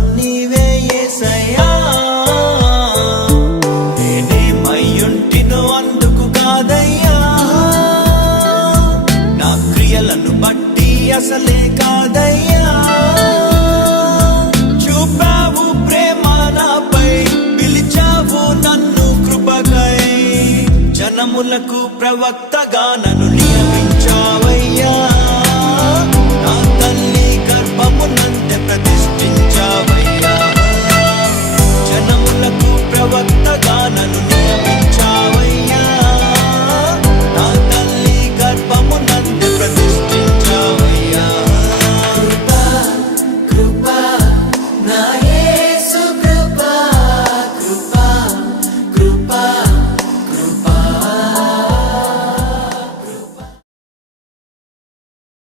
ఆధారం నీవే యేసయ్యా. నేనేమయ్యుంటినో అందుకు కాదయ్యా, నా క్రియలను బట్టి అసలే కాదయ్యా. చూపావు ప్రేమ నాపై, పిలిచావు నన్ను కృపకై, జనములకు ప్రవక్తగాన